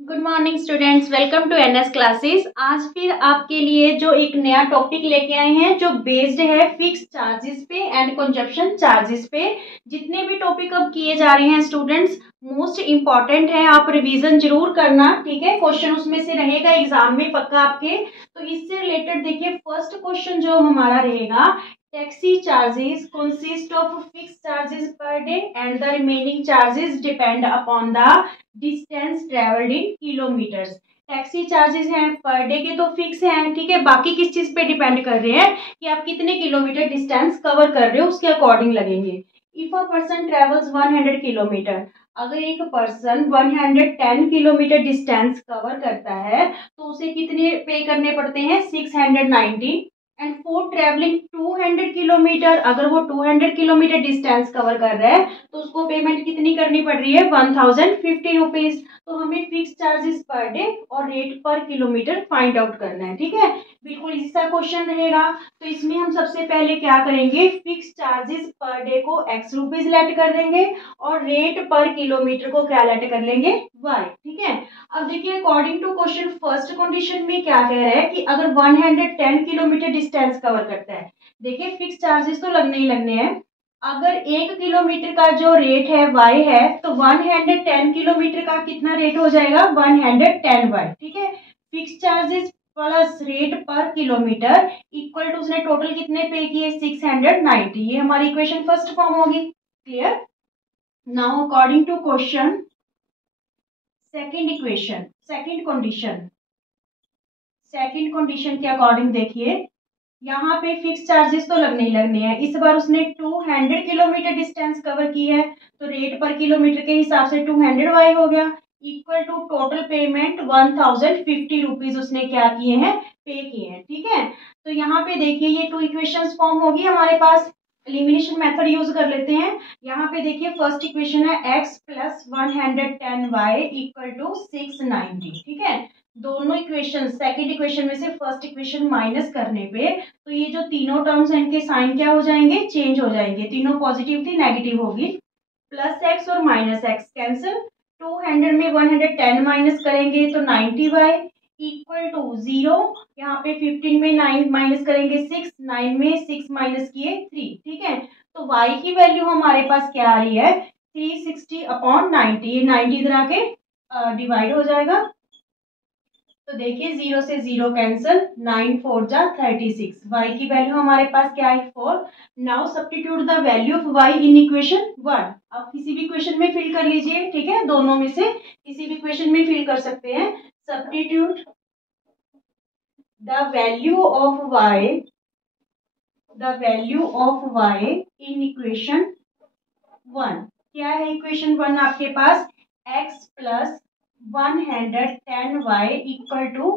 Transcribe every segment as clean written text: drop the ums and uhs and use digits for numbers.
Good morning students, welcome to NS classes. आज फिर आपके लिए जो एक नया टॉपिक लेके आए हैं जो बेस्ड है फिक्स चार्जेस पे एंड कंजप्शन चार्जेस पे। जितने भी टॉपिक अब किए जा रहे हैं स्टूडेंट्स मोस्ट इम्पॉर्टेंट है, आप रिवीजन जरूर करना, ठीक है। क्वेश्चन उसमें से रहेगा एग्जाम में पक्का आपके। तो इससे रिलेटेड देखिए फर्स्ट क्वेश्चन जो हमारा रहेगा, taxi charges consist of fixed charges per day and the remaining charges depend upon the distance traveled in kilometers। Taxi charges हैं पर डे के तो फिक्स हैं, ठीक है। बाकी किस चीज पे डिपेंड कर रहे हैं कि आप कितने किलोमीटर डिस्टेंस कवर कर रहे हो उसके अकॉर्डिंग लगेंगे। If a person travels 100 kilometre, अगर एक पर्सन 110 किलोमीटर डिस्टेंस कवर करता है तो उसे कितने पे करने पड़ते हैं, 690। एंड फॉर ट्रेवलिंग 200 किलोमीटर, अगर वो 200 किलोमीटर डिस्टेंस कवर कर रहा है तो उसको पेमेंट कितनी करनी पड़ रही है, 1050 रुपीज। तो हमें फिक्स चार्जेस पर डे और rate per kilometre find out करना है, ठीक है। बिल्कुल इसी सा क्वेश्चन रहेगा। तो इसमें हम सबसे पहले क्या करेंगे, फिक्स चार्जेस पर डे को x रुपीज लेट कर देंगे और रेट पर किलोमीटर को क्या लेट कर लेंगे, y, ठीक है। अब देखिए according to question first condition में क्या कह रहा है कि अगर 110 किलोमीटर डिस्टेंस कवर करता है, देखिए फिक्स चार्जेस तो लगने ही लगने हैं। अगर 1 किलोमीटर का जो रेट है y है तो 110 किलोमीटर का कितना रेट हो जाएगा, 110y, ठीक है। Fix charges plus rate per kilometre equal to उसने टोटल कितने पे किए, 690। ये हमारी इक्वेशन फर्स्ट फॉर्म होगी। Clear. Now according to question second equation, second condition के अकॉर्डिंग देखिए यहाँ पे फिक्स चार्जेस तो लगने ही लगने हैं। इस बार उसने 200 किलोमीटर डिस्टेंस कवर की है तो रेट पर किलोमीटर के हिसाब से 200 वाई हो गया, equal to total payment 1050 rupees उसने क्या किए हैं, पे किए हैं, ठीक है। तो यहाँ पे देखिए ये टू इक्वेशंस फॉर्म होगी हमारे पास। एलिमिनेशन मेथड यूज कर लेते हैं। यहाँ पे देखिए फर्स्ट इक्वेशन है x plus 110y equal to 690, ठीक है। दोनों इक्वेशन सेकंड इक्वेशन में से फर्स्ट इक्वेशन माइनस करने पे तो ये जो तीनों टर्म्स हैं इनके साइन क्या हो जाएंगे, चेंज हो जाएंगे। तीनों पॉजिटिव थी नेगेटिव होगी, प्लस एक्स और माइनस एक्स कैंसिल। 200 में 110 माइनस करेंगे तो 90y इक्वल टू 0। यहाँ पे 15 में 9 माइनस करेंगे 6, 9 में 6 माइनस किए 3, ठीक है। तो y की वैल्यू हमारे पास क्या आ रही है, 360/90। ये 90 इधर आके डिवाइड हो जाएगा तो देखिए 0 से 0 कैंसिल, 9 4 जा 36। y की वैल्यू हमारे पास क्या आई, 4। Now substitute the value of y in equation 1। आप किसी भी इक्वेशन में फिल कर लीजिए, ठीक है, दोनों में से किसी भी इक्वेशन में फिल कर सकते हैं। Substitute the value of y in equation 1। क्या है इक्वेशन 1 आपके पास, x plus 110y equal to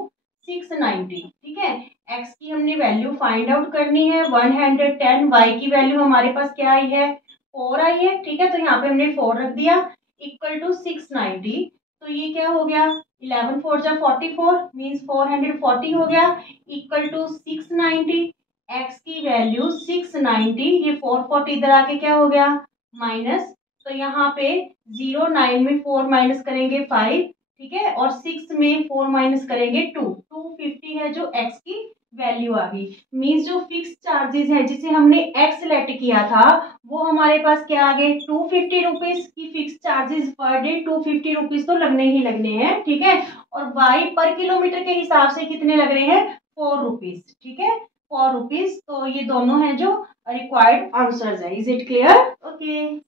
690, ठीक है। x की हमने वैल्यू फाइंड आउट करनी है 110, y की वैल्यू हमारे पास क्या आई है, 4 आई है, ठीक है। तो यहाँ पे हमने 4 रख दिया इक्वल टू 690। तो ये क्या हो गया, 11 4 जा 44 मीन्स 440 हो गया इक्वल टू 690। x की वैल्यू 690, ये 440 इधर आके क्या हो गया, माइनस। तो यहाँ पे 0 9 में 4 माइनस करेंगे 5, ठीक है, और 6 में 4 माइनस करेंगे 2, 250 है जो x की वैल्यू आ गई। मीन्स जो फिक्स चार्जेस है जिसे हमने x लेट किया था वो हमारे पास क्या आ गए, 250 रुपीज की fix charges per day. 250 rupees तो लगने ही लगने हैं, ठीक है। और y पर किलोमीटर के हिसाब से कितने लग रहे हैं, 4 रुपीज, ठीक है, 4 रुपीज। तो ये दोनों हैं जो रिक्वायर्ड आंसर्स है। Is it clear, okay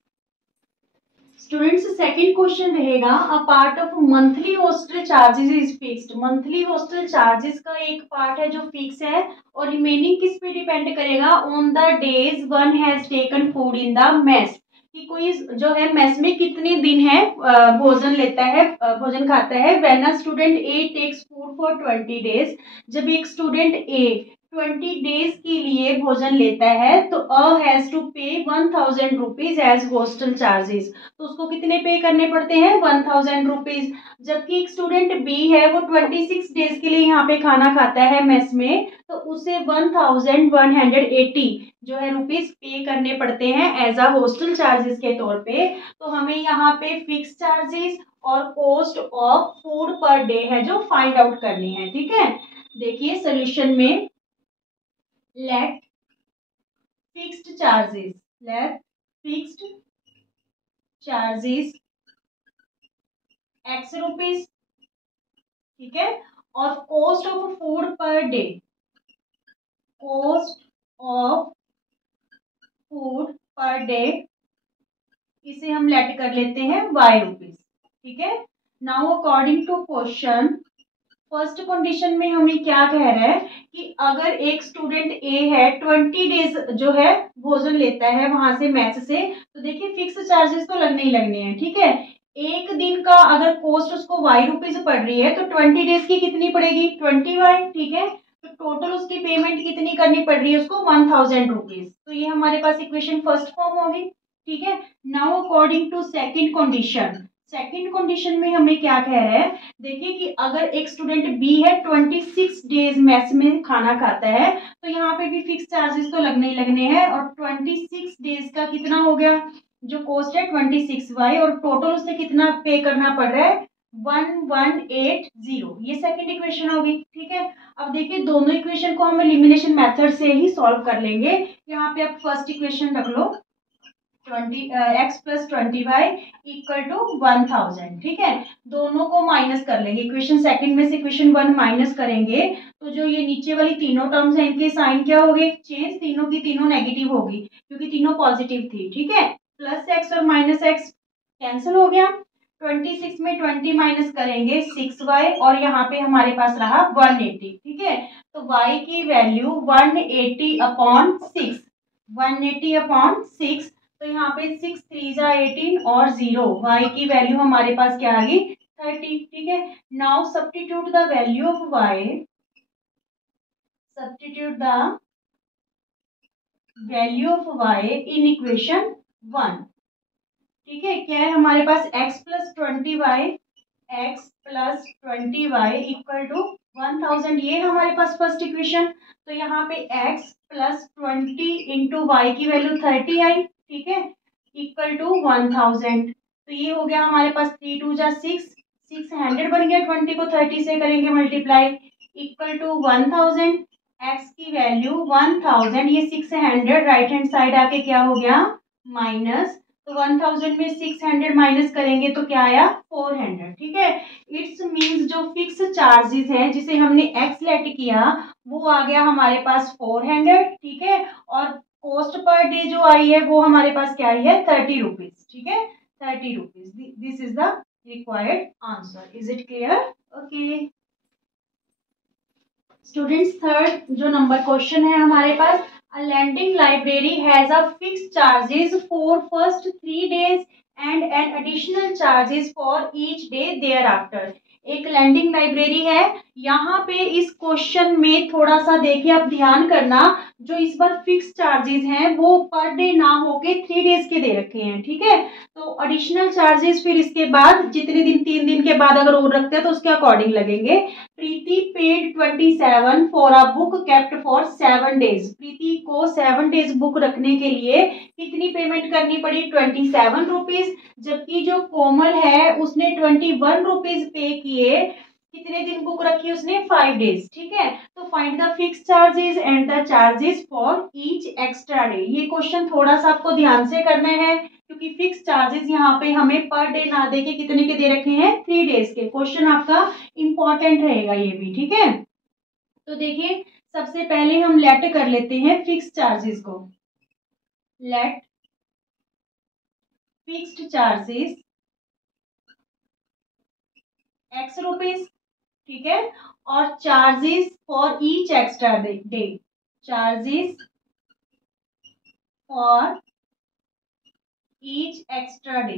students. Second question रहेगा, a part of monthly hostel charges is fixed. Monthly hostel charges का एक पार्ट है जो फिक्स है और रिमेनिंग किस पे डिपेंड करेगा, on the days one has taken food in the mess. कि कोई जो है मेस में कितने दिन है भोजन लेता है, भोजन खाता है। When a student A takes food for 20 days, जब एक स्टूडेंट ए 20 डेज के लिए भोजन लेता है तो अ हैज टू पे 1000 रुपीज एज हॉस्टल चार्जेस। तो उसको कितने पे करने पड़ते हैं? 1000 रुपीज। जबकि एक स्टूडेंट बी है वो 26 डेज के लिए यहाँ पे खाना खाता है मेस में, तो उसे 1180 जो है रुपीज पे करने पड़ते हैं एज अ हॉस्टल चार्जेस के तौर पे। तो हमें यहाँ पे फिक्स चार्जेस और cost of food per day है जो फाइंड आउट करनी है। ठीक है, देखिए सोल्यूशन में let fixed charges x rupees, ठीक है, और cost of food per day, cost of food per day इसे हम लेट कर लेते हैं y रुपीज। ठीक है, now according to question first condition में हमें क्या कह रहा है कि अगर एक स्टूडेंट ए है 20 डेज जो है भोजन लेता है वहां से मैच से, तो देखिए फिक्स चार्जेस तो लगने ही लगने हैं। ठीक है, एक दिन का अगर कॉस्ट उसको y रुपीज पड़ रही है तो 20 डेज की कितनी पड़ेगी? 20y। ठीक है, तो टोटल उसकी पेमेंट कितनी करनी पड़ रही है उसको? 1000 रुपीज। तो ये हमारे पास इक्वेशन फर्स्ट फॉर्म होगी। ठीक है, now according to second condition में हमें क्या कह रहा है, देखिए कि अगर एक स्टूडेंट बी है 26 डेज मेस में खाना खाता है तो यहाँ पे भी फिक्स चार्जेस तो लगने ही लगने हैं, और 26 डेज का कितना हो गया जो कॉस्ट है 26y, और टोटल उससे कितना पे करना पड़ रहा है? 1180। ये सेकंड इक्वेशन होगी। ठीक है, अब देखिए दोनों इक्वेशन को हम एलिमिनेशन मेथड से ही सॉल्व कर लेंगे। यहाँ पे आप फर्स्ट इक्वेशन रख लो 20x plus 20y equal to 1000। ठीक है, दोनों को माइनस कर लेंगे, इक्वेशन सेकंड में से इक्वेशन 1 माइनस करेंगे तो जो ये नीचे वाली तीनों टर्म्स हैं इनके साइन क्या हो गए? चेंज, तीनों की तीनों नेगेटिव होगी क्योंकि तीनों पॉजिटिव थी। ठीक है, प्लस एक्स और माइनस एक्स कैंसिल हो गया, 26 में 20 माइनस करेंगे 6y, और यहाँ पे हमारे पास रहा 180। ठीक है, तो y की वैल्यू 180 अपॉन 6, 180 अपॉन 6, तो यहाँ पे 6 3 जा 18 और 0, y की वैल्यू हमारे पास क्या आ गई? 30। ठीक है, now substitute the value of y, substitute the value of y in equation 1। ठीक है, क्या है हमारे पास? x plus 20y, x plus 20y equal to 1000, ये हमारे पास फर्स्ट इक्वेशन। तो यहाँ पे x प्लस 20 इंटू वाई की वैल्यू 30 आई। ठीक है, इक्वल टू 1000। तो ये हो गया हमारे पास 3 2 जा 6, 600 बन गया, 20 को 30 से करेंगे मल्टीप्लाई, इक्वल टू 1000। x की वैल्यू 1000, ये 600 राइट हैंड साइड आके क्या हो गया? माइनस, तो 1000 में 600 माइनस करेंगे तो क्या आया? 400। ठीक है, इट्स मींस जो फिक्स चार्जेस है जिसे हमने एक्स लेट किया वो आ गया हमारे पास 400। ठीक है, और कॉस्ट पर डे जो आई है वो हमारे पास क्या आई है? 30 रुपीज। ठीक है, 30 rupees. This is the required answer. Is it clear? Okay students, third जो नंबर क्वेश्चन है हमारे पास, a lending library has a fixed charges for first 3 days and an additional charges for each day thereafter। एक landing library है, यहाँ पे इस question में थोड़ा सा देखिए आप ध्यान करना, जो इस बार फिक्स चार्जेस हैं वो पर डे ना होके 3 डेज के दे रखे हैं। ठीक है, तो एडिशनल चार्जेस फिर इसके बाद जितने दिन, 3 दिन के बाद अगर और रखते हैं तो उसके अकॉर्डिंग लगेंगे। Preeti paid 27 for a book kept for 7 days. Preeti को 7 डेज बुक रखने के लिए कितनी पेमेंट करनी पड़ी? 27 रुपीज। जबकि जो कोमल है उसने 21 रुपीज पे किए, कितने दिन बुक रखी उसने? 5 डेज। ठीक है, तो find the fix charges and the charges for each extra day. ये क्वेश्चन थोड़ा सा आपको ध्यान से करना है क्योंकि फिक्स चार्जेस यहाँ पे हमें पर डे ना देके कितने के दे रखे हैं? 3 डेज के। क्वेश्चन आपका इंपॉर्टेंट रहेगा ये भी। ठीक है, तो देखिए सबसे पहले हम लेट कर लेते हैं फिक्स चार्जेस को। Let fixed charges x rupees. ठीक है, और charges for each extra day, charges for each extra day,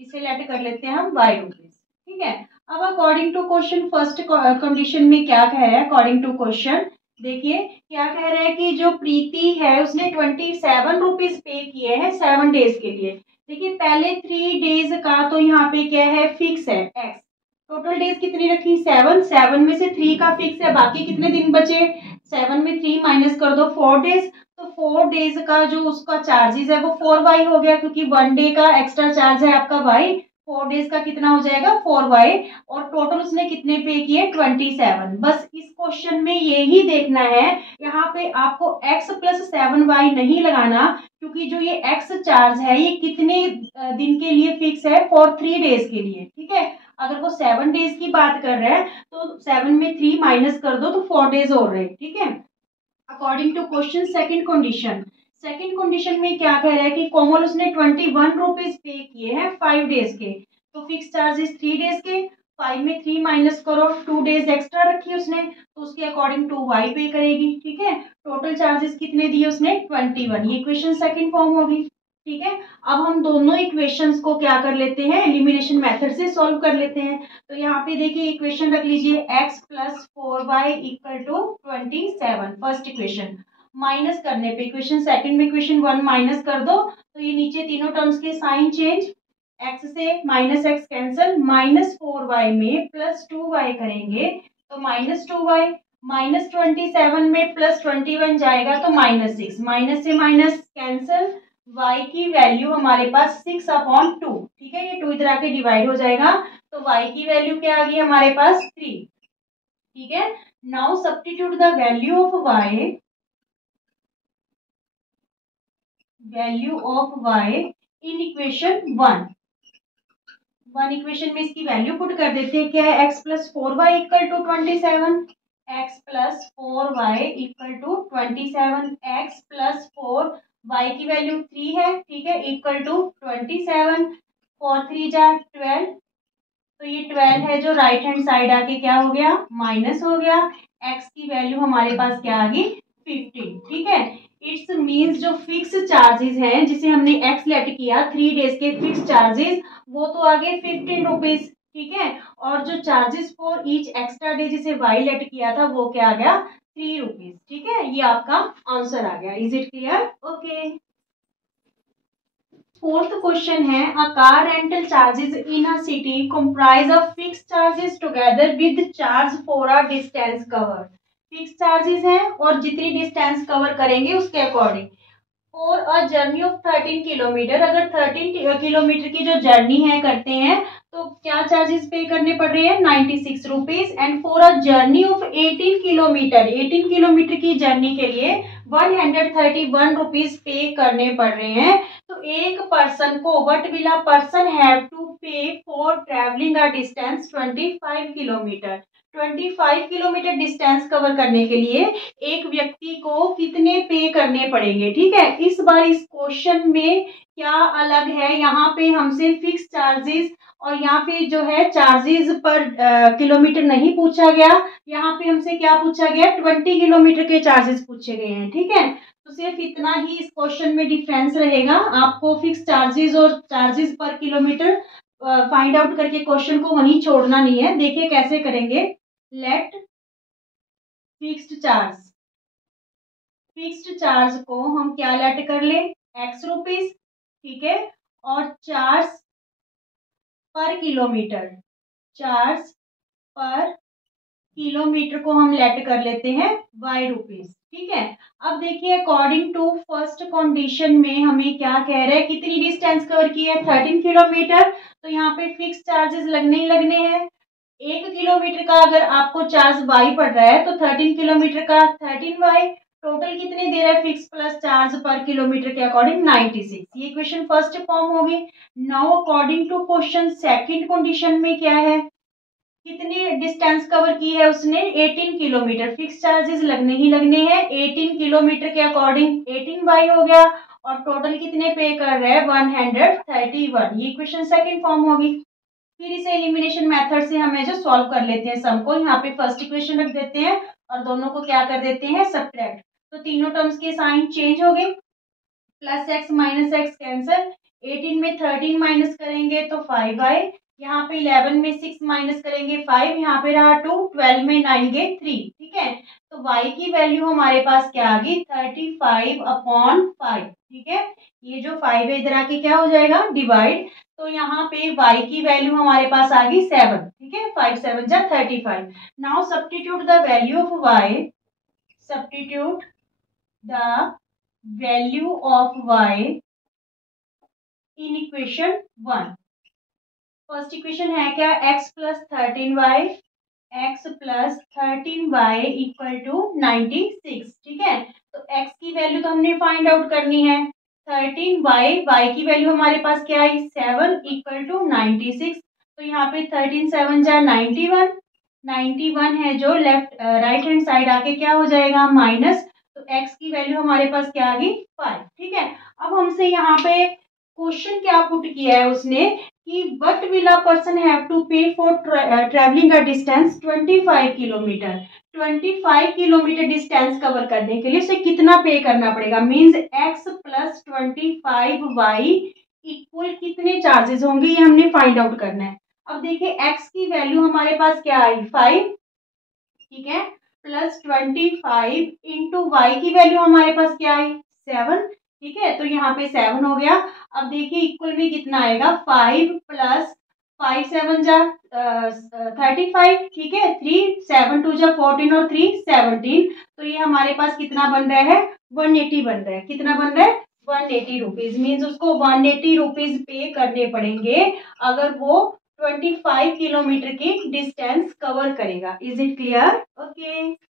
इसे लेट कर लेते हैं हम y रुपीज। ठीक है। अब according to question first condition में क्या कह रहा है, अकॉर्डिंग टू क्वेश्चन देखिए क्या कह रहा है कि जो प्रीति है उसने 27 रुपीज पे किए हैं 7 डेज के लिए। देखिए पहले 3 डेज का तो यहाँ पे क्या है, फिक्स है एक्स। टोटल डेज कितनी रखी, 7, 7 में से 3 का फिक्स है, बाकी कितने दिन बचे, 7 में 3 माइनस कर दो 4 डेज, तो 4 डेज का जो उसका चार्जेस है वो 4y हो गया, क्योंकि 1 डे का एक्स्ट्रा चार्ज है आपका y, 4 डेज का कितना हो जाएगा 4y, और टोटल उसने कितने पे किए 27। बस इस क्वेश्चन में यही देखना है, यहाँ पे आपको x प्लस 7y नहीं लगाना, क्योंकि जो ये x चार्ज है ये कितने दिन के लिए फिक्स है, फॉर 3 डेज के लिए, ठीक है। अगर वो 7 डेज की बात कर रहे हैं तो 7 में 3 माइनस कर दो तो 4 डेज हो रहे, ठीक है। According to question second condition में क्या कह रहा है कि कोमल उसने 21 रुपीज पे किए हैं 5 डेज के, तो फिक्स चार्जेस 3 डेज के, 5 में 3 माइनस करो, 2 डेज एक्स्ट्रा रखी उसने, तो उसके अकॉर्डिंग टू वाई पे करेगी, ठीक है। टोटल चार्जेस कितने दिए उसने 21, ये इक्वेशन सेकंड फॉर्म होगी, ठीक है। अब हम दोनों इक्वेशंस को क्या कर लेते हैं, एलिमिनेशन मेथड से सॉल्व कर लेते हैं। तो यहाँ पे देखिए इक्वेशन रख लीजिए x plus 4y equal to 27, first equation. Minus करने पे इक्वेशन सेकंड में इक्वेशन 1 माइनस कर दो, तो ये नीचे तीनों टर्म्स के साइन चेंज, x से minus x cancel, minus 4y में प्लस 2y करेंगे तो माइनस 2y, माइनस 27 में प्लस 21 जाएगा तो -6, माइनस से माइनस कैंसल, y की वैल्यू हमारे पास 6/2, ठीक है। ये 2 इधर आके डिवाइड हो जाएगा, तो y की वैल्यू क्या आ गई हमारे पास 3, ठीक है। Now substitute the value of y in equation 1 equation में इसकी वैल्यू पुट कर देते हैं, क्या है x plus 4y equal to 27, x plus 4y equal to 27, x plus 4 y की वैल्यू 3 है, ठीक है, इक्वल टू 27, 4 3 जा 12, तो ये 12 है जो राइट हैंड साइड आके क्या हो गया, माइनस हो गया, x की वैल्यू हमारे पास क्या आ गई 15, ठीक है। इट्स मींस जो फिक्स चार्जेस हैं जिसे हमने x लेट किया 3 डेज के फिक्स चार्जेस, वो तो आ गए 15 रुपीज, ठीक है। और जो charges for each extra day जिसे y लेट किया था वो क्या आ गया 3 रुपीज, ठीक है। ये आपका आंसर आ गया। Is it clear? Okay. Fourth question है, a car rental charges in a city comprise of fix charges together with charge for a distance cover. Fix charges हैं और जितनी डिस्टेंस कवर करेंगे उसके according. For a journey of 13 kilometre, अगर 13 kilometre की जो journey है करते हैं तो क्या चार्जेस पे करने पड़ रहे हैं 96 rupees. And for a journey of 18 kilometre, 18 kilometre की जर्नी के लिए 131 रुपीज पे करने पड़ रहे हैं। तो एक पर्सन को what will a person have to pay for travelling a distance 25 kilometre. 25 kilometre distance cover करने के लिए एक व्यक्ति को कितने पे करने पड़ेंगे, ठीक है। इस बार इस क्वेश्चन में क्या अलग है, यहाँ पे हमसे फिक्स चार्जेस और यहाँ पे जो है चार्जेस पर किलोमीटर नहीं पूछा गया, यहाँ पे हमसे क्या पूछा गया 20 किलोमीटर के चार्जेस पूछे गए हैं, ठीक है। तो सिर्फ इतना ही इस क्वेश्चन में डिफरेंस रहेगा, आपको फिक्स चार्जेस और चार्जेस पर किलोमीटर फाइंड आउट करके क्वेश्चन को वहीं छोड़ना नहीं है। देखिए कैसे करेंगे, लेट फिक्स्ड चार्ज को हम क्या लेट कर ले x रुपीज, ठीक है, और चार्ज पर किलोमीटर को हम लेट कर लेते हैं y रुपीज, ठीक है। अब देखिए अकॉर्डिंग टू फर्स्ट कंडीशन में हमें क्या कह रहा है, कितनी डिस्टेंस कवर की है 13 किलोमीटर, तो यहाँ पे फिक्स चार्जेस लगने ही लगने हैं। 1 किलोमीटर का अगर आपको चार्ज y पड़ रहा है तो 13 किलोमीटर का 13y, टोटल कितने दे रहा है fix plus charge per kilometre के अकॉर्डिंग 96, ये इक्वेशन फर्स्ट फॉर्म होगी। Now according to question second condition में क्या है, कितनी डिस्टेंस कवर की है उसने 18 किलोमीटर, फिक्स चार्जेस लगने ही लगने हैं, 18 किलोमीटर के अकॉर्डिंग 18y हो गया, और टोटल कितने पे कर रहे हैं 131, ये इक्वेशन सेकंड फॉर्म होगी। फिर इसे एलिमिनेशन मेथड से हमें जो सॉल्व कर लेते हैं सम को, यहाँ पे फर्स्ट इक्वेशन रख देते हैं और दोनों को क्या कर देते हैं सब्ट्रैक्ट, तो तीनों टर्म्स के साइन चेंज हो गए, plus x minus x cancel, 18 में 13 माइनस करेंगे तो 5y, यहाँ पे 11 में 6 माइनस करेंगे 5, यहाँ पे रहा 2, 12 में 9 गए 3, ठीक है। तो y की वैल्यू हमारे पास क्या आ गई 35/5, ठीक है। ये जो 5 है इधर आके क्या हो जाएगा डिवाइड, तो यहाँ पे y की वैल्यू हमारे पास आ गई 7, ठीक है। 5 7 जा 35। Now substitute the value of y, substitute the value of y in equation 1। First equation है क्या x plus 13y, x plus 13y equal to 96, ठीक है। तो x की वैल्यू तो हमने फाइंड आउट करनी है, 13y, y की वैल्यू हमारे पास क्या आई 7 इक्वल टू 96। तो यहाँ पे 13 7 जा 91, 91 है जो लेफ्ट राइट हैंड साइड आके क्या हो जाएगा माइनस, तो x की वैल्यू हमारे पास क्या आ गई 5, ठीक है। अब हमसे यहाँ पे क्वेश्चन क्या पुट किया है उसने कि what will a person have to pay for travelling a distance 25 kilometre, 25 kilometre distance cover करने के लिए उसे कितना पे करना पड़ेगा, means x plus 25y equal कितने चार्जेस होंगे, ये हमने फाइंड आउट करना है। अब देखिए x की वैल्यू हमारे पास क्या आई 5, ठीक है, प्लस 25 इंटू वाई की वैल्यू हमारे पास क्या आई 7, ठीक है। तो यहाँ पे 7 हो गया। अब देखिए इक्वल में कितना आएगा 5 प्लस 5 7 जा 35, ठीक है। 3 7 2 जा 14 और 3 17, तो ये हमारे पास कितना बन रहा है 180 बन रहा है, कितना बन रहा है 180 रुपीज, मीन्स उसको 180 रुपीज पे करने पड़ेंगे अगर वो 25 किलोमीटर की डिस्टेंस कवर करेगा। Is it clear? ओके।